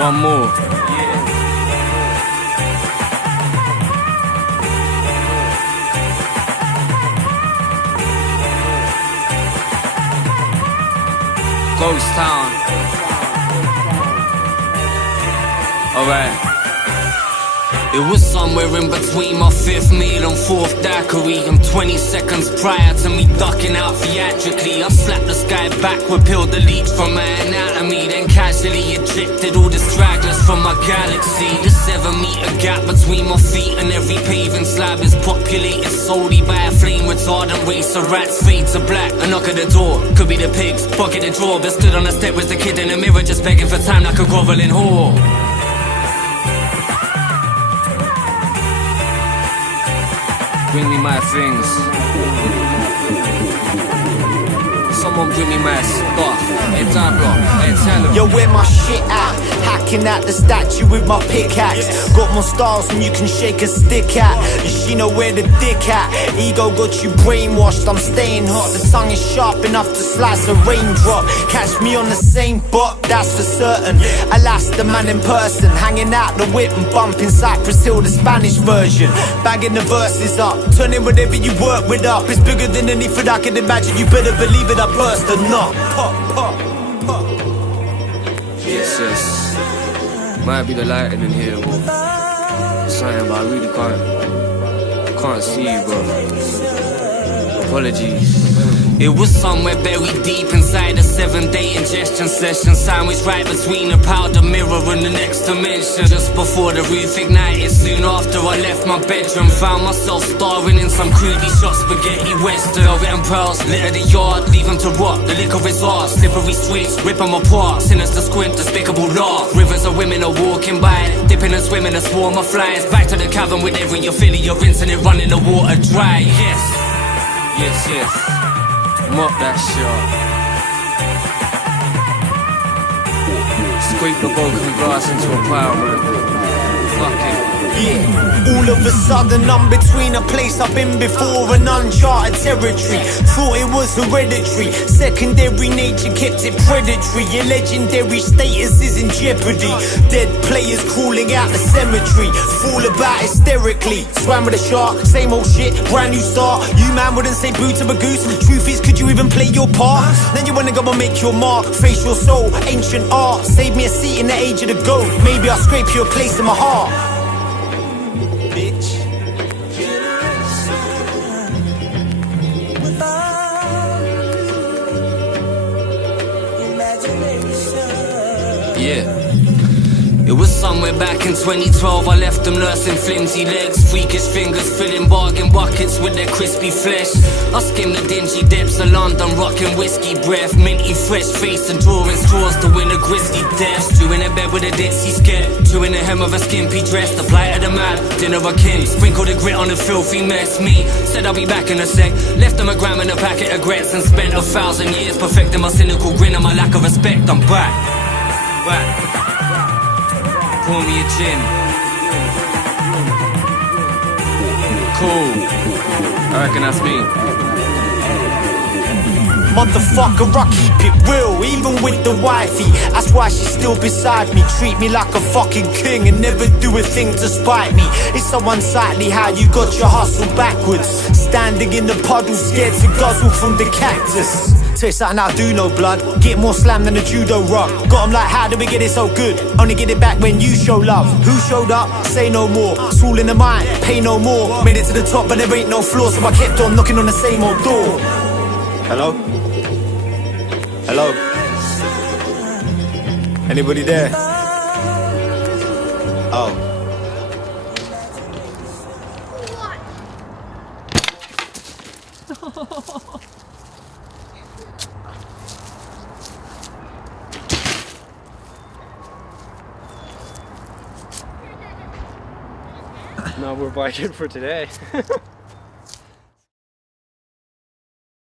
One more. Ghost Town. Alright. It was somewhere in between my fifth meal and fourth daiquiri, and 20 seconds prior to me ducking out theatrically. I slapped the sky backward, peeled the leech from my anatomy, then casually ejected all the stragglers from my galaxy. The 7-meter gap between my feet and every paving slab is populated solely by a flame retardant racer. Rats fade to black. A knock at the door, could be the pigs, pocket the drawer, but stood on the step was the kid in the mirror, just begging for time like a groveling whore. Bring me my things. Someone bring me my stuff. Hey, Diablo, hey, tell him. Yo, where my shit at? Hacking at the statue with my pickaxe. Got more styles than you can shake a stick at. And she know where the dick at. Ego got you brainwashed, I'm staying hot. The tongue is sharp enough to slice a raindrop. Catch me on the same bot, that's for certain. Alas, the man in person, hanging out the whip and bumping Cypress Hill, the Spanish version. Bagging the verses up, turning whatever you work with up. It's bigger than anything I can imagine, you better believe it, I burst a nut. Pop, pop, pop. Yes. Might be the lighting in here, or something, but I really can't see you, bro. Apologies. It was somewhere buried deep inside a 7-day ingestion session, sandwiched right between a powder mirror and the next dimension. Just before the roof ignited, soon after I left my bedroom, found myself starring in some crudely shot spaghetti western. Velvet and pearls litter the yard, leave them to rot. The liquor is art, slippery streets, rip them apart. Sinister squint, despicable laugh. Rivers of women are walking by, dipping and swimming, a swarm of flies. Back to the cavern with every your filly, you're rinsing it, running the water dry. Yes. Mop that shit. Scrape the broken glass into a pile, man. Fuck it. Yeah, all of a sudden I'm between a place I've been before and uncharted territory. Thought it was hereditary, secondary nature kept it predatory. Your legendary status is in jeopardy. Dead players crawling out the cemetery, fall about hysterically. Swam with a shark, same old shit, brand new start. You man wouldn't say boo to a goose. Truth is, could you even play your part? Then you wanna go and make your mark, face your soul, ancient art. Save me a seat in the age of the goat, maybe I'll scrape you a place in my heart. Bitch. Yeah. It was somewhere back in 2012, I left them nursing flimsy legs, freakish fingers filling bargain buckets with their crispy flesh. I skimmed the dingy depths of London, rocking whiskey breath, minty fresh face and drawing straws to win a grisly death. Stew in a bed with a ditzy scared, two in the hem of a skimpy dress, the plight of the man, dinner of kin, sprinkle the grit on a filthy mess. Me, said I'll be back in a sec, left them a gram and a packet of grits and spent 1,000 years perfecting my cynical grin and my lack of respect. I'm back. Pour me a gin. Cool. I reckon that's me. Motherfucker, I keep it real, even with the wifey. That's why she's still beside me. Treat me like a fucking king and never do a thing to spite me. It's so unsightly how you got your hustle backwards, standing in the puddle, scared to guzzle from the cactus. Tell you something I do know, blood. Get more slam than a judo rug. Got 'em like, how did we get it so good? Only get it back when you show love. Who showed up? Say no more. It's all in the mind, pay no more. Made it to the top but there ain't no floor, so I kept on knocking on the same old door. Hello? Hello? Anybody there? Oh. Now we're biking for today.